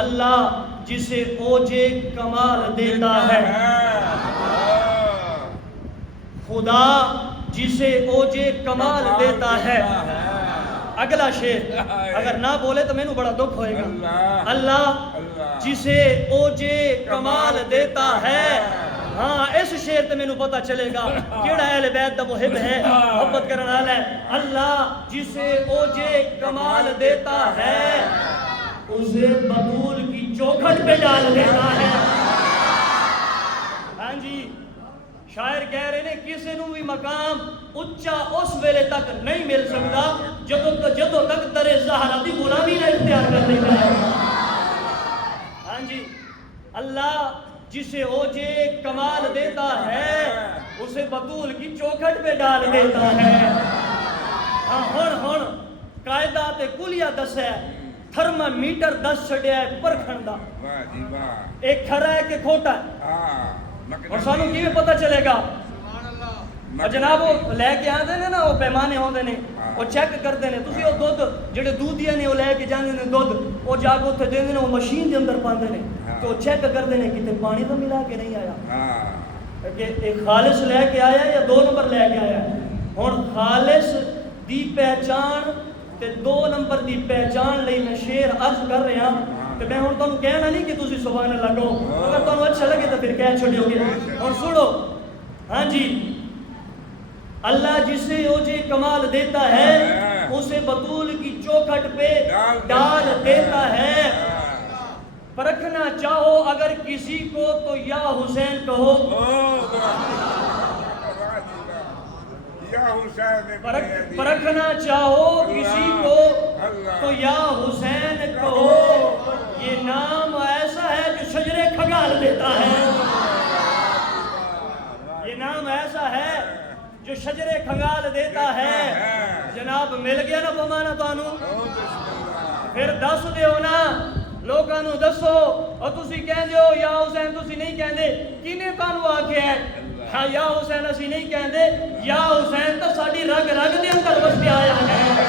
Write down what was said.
اللہ جسے اوجے کمال دیتا ہے، خدا جسے اوجے کمال دیتا ہے۔ اگلا شعر اگر نہ بولے تو میں نو بڑا دکھ ہوئے گا۔ اللہ جسے اوجے کمال دیتا ہے۔ ہاں اس شعر تے میں نو پتہ چلے گا کیڑا اہل بیت دا محب ہے، محبت کرنے والا ہے۔ اللہ جسے اوجے کمال دیتا ہے، اسے بطول کی چوکھٹ پہ ڈال دیتا ہے۔ ہاں جی، شاعر کہہ رہے ہیں کسی نو بھی مقام اچا اس ویلے تک نہیں مل سکتا جدو تک در زہرا دی غلامی نہ اختیار کر لیتا ہے۔ ہاں جی، اللہ جسے اوجے کمال دیتا ہے، اسے بطول کی چوکھٹ پہ ڈال دیتا ہے۔ ہاں ہن قاعدہ تے کلیہ دس ہے، تھرمامیٹر دس چھڑیا ہے پرکھن دا، ایک کھرا ہے کہ کھوٹا ہے، اور سانو کی پتہ چلے گا؟ اور جناب وہ لے کے آتے ہیں نا، وہ پیمانے ہوتے ہیں، وہ چیک کرتے ہیں، تسی وہ دودھ جڑے دودھیاں نے وہ لے کے جاندے ہیں دودھ، وہ جا کے اتنے دیندے ہیں، وہ مشین دے اندر پاندے ہیں، تو وہ چیک کرتے ہیں کہ پانی تو ملا کے نہیں آیا، کہ ایک خالص لے کے آیا یا 2 نمبر لے کے آیا۔ ہن خالص دی پہچان تے 2 نمبر دی پہچان لئی میں شعر عرض کر رہا ہوں، کہ میں ہن تانوں کہنا نہیں کہ تسی سبحان اللہ کہو، اگر تانوں اچھا لگے تو پھر کہہ چھوڑو گے۔ اور سنو، ہاں جی، اللہ جسے اوجے کمال دیتا ہے، اسے بطول کی چوکھٹ پہ ڈال دیتا ہے۔ پرکھنا چاہو اگر کسی کو تو یا حسین کہو، پرکھنا چاہو کسی کو تو یا حسین کہو، یہ نام ایسا ہے جو شجرے کھنگال دیتا ہے، یہ نام ایسا ہے جو شجرے کھنگال دیتا ہے۔ جناب مل گیا نا بمانا تانوں؟ پھر دس دیو نا لوگاں نو، دسو، اور تسی کہندے ہو یا حسین، تسی نہیں کہندے، کینے تانوں آکھیا ہے ہاں یا حسین اسی نہیں کہندے؟ یا حسین تو ساڈی رگ رگ دے اندر وسیا آیا ہے۔